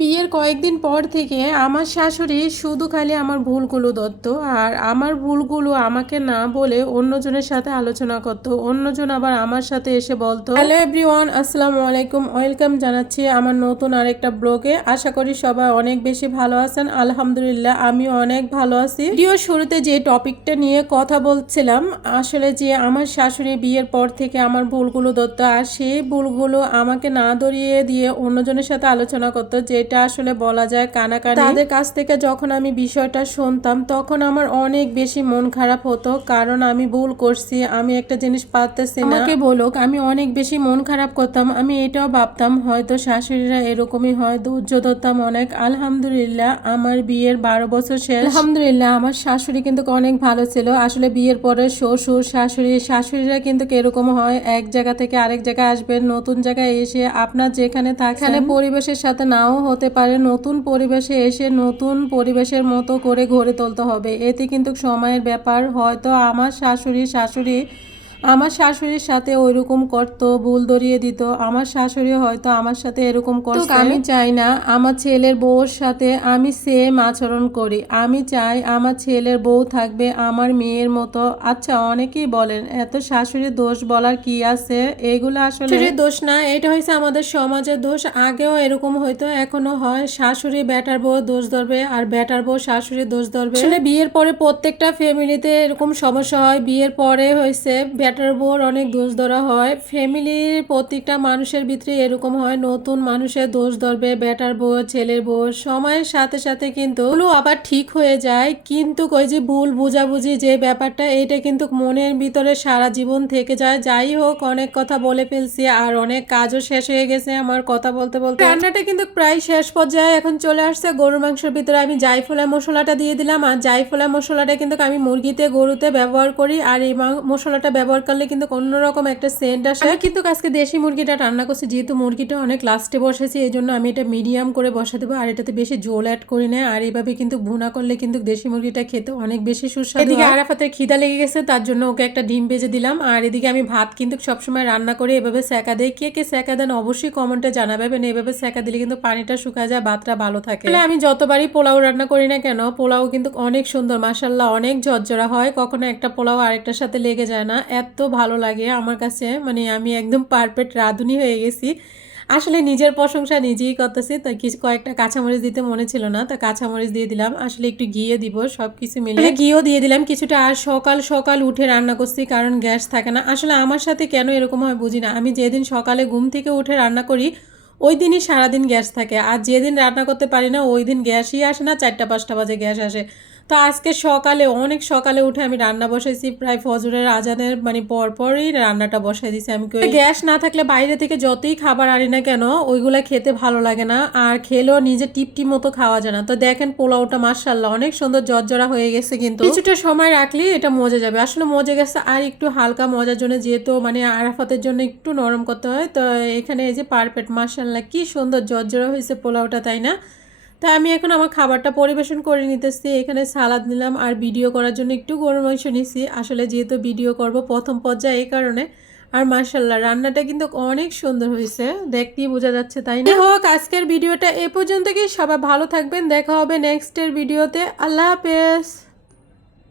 বিয়ের কয়েকদিন পর থেকে আমার শাশুড়ি শুধু খালি আমার ভুলগুলো ধরতো আর আমার ভুলগুলো আমাকে না বলে অন্যজনের সাথে আলোচনা করতো। অন্যজন আবার আমার সাথে এসে বলতো হ্যালো এভরিওয়ান আসসালামু আলাইকুম। ওয়েলকাম জানাচ্ছি আমার নতুন আরেকটা ব্লগে। আশা করি সবাই অনেক বেশি ভালো আছেন। আলহামদুলিল্লাহ, আমিও অনেক ভালো আছি। ভিডিও শুরুতে যে টপিকটা নিয়ে কথা বলছিলাম, আসলে যে আমার শাশুড়ি বিয়ের পর থেকে আমার ভুলগুলো ধরতো আর সেই ভুলগুলো আমাকে না ধরিয়ে দিয়ে অন্যজনের সাথে আলোচনা করতো যেটা আসলে বলা যায় কানাকানি। তাদের কাছ থেকে যখন আমি বিষয়টা শুনতাম তখন আমার অনেক বেশি মন খারাপ হতো কারণ আমি ভুল করছি আমি একটা জিনিস পারতেছি না। আমাকে বলুক আমি অনেক বেশি মন খারাপ করতাম আমি এটাও ভাবতাম হয়তো শাশুড়িরা এরকমই হয় ধৈর্য ধরতাম অনেক। আলহামদুলিল্লাহ আমার বিয়ের বারো বছর শেষ। আলহামদুলিল্লাহ আমার শাশুড়ি কিন্তু অনেক ভালো ছিল। আসলে বিয়ের পরে শ্বশুর শাশুড়ি শাশুড়িরা কিন্তু এরকম হয় এক জায়গা থেকে আরেক জায়গায় আসবেন নতুন জায়গায় এসে আপনার যেখানে থাকেন পরিবেশের সাথে নাও হতে পারে, নতুন পরিবেশে এসে নতুন পরিবেশের মতো করে গড়ে তুলতে হবে। এতে কিন্তু সময়ের ব্যাপার। হয়তো আমার শাশুড়ি শাশুড়ি আমার শাশুড়ির সাথে ওইরকম করতো ভুল ধরিয়ে দিত। আমার শাশুড়ি হয়তো আমার সাথে এরকম করতো আমি চাই না আমার ছেলের বউর সাথে আমি সেম আচরণ করি। আমি চাই আমার ছেলের বউ থাকবে আমার মেয়ের মতো। আচ্ছা অনেকেই বলেন এত শাশুড়ির দোষ বলার কি আছে? এগুলো আসলে দোষ না এটা হয়েছে আমাদের সমাজের দোষ। আগেও এরকম হয়তো এখনও হয়। শাশুড়ি ব্যাটার বউ দোষ ধরবে আর ব্যাটার বউ শাশুড়ির দোষ ধরবে। আসলে বিয়ের পরে প্রত্যেকটা ফ্যামিলিতে এরকম সমস্যা হয়। বিয়ের পরে হয়েছে ব্যাটার বউর অনেক দোষ ধরা হয়। ফ্যামিলির প্রত্যেকটা মানুষের ভিতরে এরকম হয়, নতুন মানুষের দোষ ধরবে ব্যাটার বউ, ছেলের বউ, সময়ের সাথে সাথে কিন্তু ওগুলো আবার ঠিক হয়ে যায়। কিন্তু ওই যে ভুল বুঝাবুঝি যে ব্যাপারটা এটা কিন্তু মনের ভিতরে সারা জীবন থেকে যায়। যাই হোক, অনেক কথা বলে ফেলছি আর অনেক কাজও শেষ হয়ে গেছে আমার কথা বলতে বলতে। রান্নাটা কিন্তু প্রায় শেষ পর্যায়ে এখন চলে আসছে। গরুর মাংসের ভিতরে আমি জাইফলা মশলাটা দিয়ে দিলাম। আর জাইফলা মশলাটা কিন্তু আমি মুরগিতে, গরুতে ব্যবহার করি। আর এই মশলাটা ব্যবহার করলে কিন্তু অন্যরকম একটা সেন্ট আসে। আমি কিন্তু আজকে দেশি মুরগিটা রান্না করছি যেহেতু মুরগিটা অনেক লাস্টে বসেছি এই জন্য আমি এটা মিডিয়াম করে বসা দেবো আর এটাতে বেশি জোল অ্যাড করি না আর এইভাবে কিন্তু ভুনা করলে কিন্তু দেশি মুরগিটা খেতে অনেক বেশি সুস্বাদু এদিকে আরাফাতের খিদা লেগে গেছে তার জন্য ওকে একটা ডিম ভেজে দিলাম আর এদিকে আমি ভাত কিন্তু সবসময় রান্না করে এভাবে সেকা দেই। কে কে সেকা দেন অবশ্যই কমেন্টে জানাবেন এভাবে সেকা দিলে কিন্তু পানিটা শুকায় যায় ভাতটা ভালো থাকে। তাহলে আমি যতবারই পোলাও রান্না করি না কেন পোলাও কিন্তু অনেক সুন্দর মাসাল্লাহ অনেক ঝরঝরা হয় কখনো একটা পোলাও আরেকটার সাথে লেগে যায় না এত ভালো লাগে আমার কাছে। মানে আমি একদম পারফেক্ট রাঁধুনি হয়ে গেছি। আসলে নিজের প্রশংসা নিজেই করতেছি। তাই কিছু কয়েকটা কাঁচামরিচ দিতে মনে ছিল না। তা কাঁচামরিচ দিয়ে দিলাম। আসলে একটু ঘিয়ে দিব সব কিছু মিলে ঘিও দিয়ে দিলাম কিছুটা আর সকাল সকাল উঠে রান্না করছি কারণ গ্যাস থাকে না। আসলে আমার সাথে কেন এরকম হয় বুঝি না। আমি যেদিন সকালে ঘুম থেকে উঠে রান্না করি ওই দিনই সারাদিন গ্যাস থাকে। আর যেদিন রান্না করতে পারি না ওই দিন গ্যাসই আসে না। চারটা পাঁচটা বাজে গ্যাস আসে। তো আজকে সকালে অনেক সকালে উঠে আমি রান্না বসাইছি প্রায় ফজরের আজানের মানে পরপরই রান্নাটা বসাই দিছি আমি। গ্যাস না থাকলে বাইরে থেকে যতই খাবার আনি না কেন ওইগুলা খেতে ভালো লাগে না। আর খেলেও নিজে টিপটি মতো খাওয়া যায় না। তো দেখেন পোলাওটা মার্শাল্লাহ অনেক সুন্দর জর্জরা হয়ে গেছে কিন্তু। কিছুটা সময় রাখলে এটা মজে যাবে। আসলে মজে গেছে আর একটু হালকা মজার জন্য যেহেতু মানে আরাফাতের জন্য একটু নরম করতে হয়। তো এখানে এই যে পারফেক্ট মার্শাল্লাহ কি সুন্দর জর্জরা হয়েছে পোলাওটা তাই না? তাই আমি এখন আমার খাবারটা পরিবেশন করে নিতেছি। এখানে সালাদ নিলাম আর ভিডিও করার জন্য একটু গরু মাংস নিছি। আসলে যেহেতু ভিডিও করব প্রথম পর্যায়ে এই কারণে। আর মার্শাল্লাহ রান্নাটা কিন্তু অনেক সুন্দর হয়েছে। দেখতেই বোঝা যাচ্ছে, তাই না? হোক, আজকের ভিডিওটা এ পর্যন্ত কি সবাই ভালো থাকবেন। দেখা হবে নেক্সটের ভিডিওতে। আল্লাহ হাফেজ।